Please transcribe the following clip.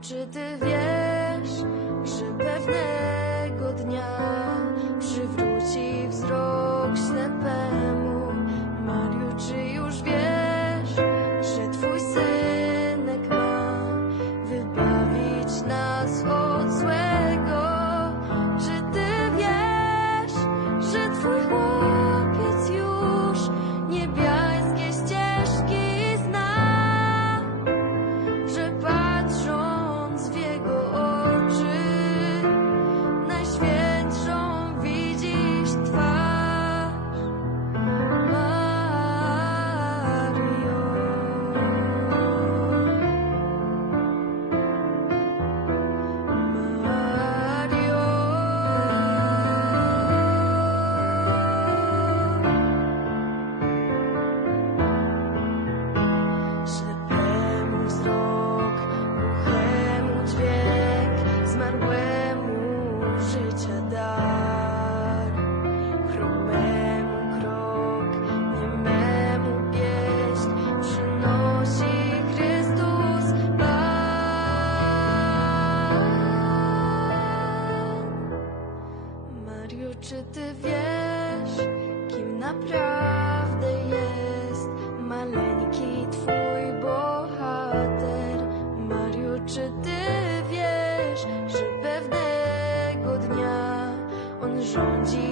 czy ty wiesz, że pewnego dnia przywróci wzrok ślepemu? Mariu, czy już wiesz, że twój synek ma wybawić nas od czy ty wiesz, kim naprawdę jest maleńki twój bohater? Mario, czy ty wiesz, że pewnego dnia on rządzi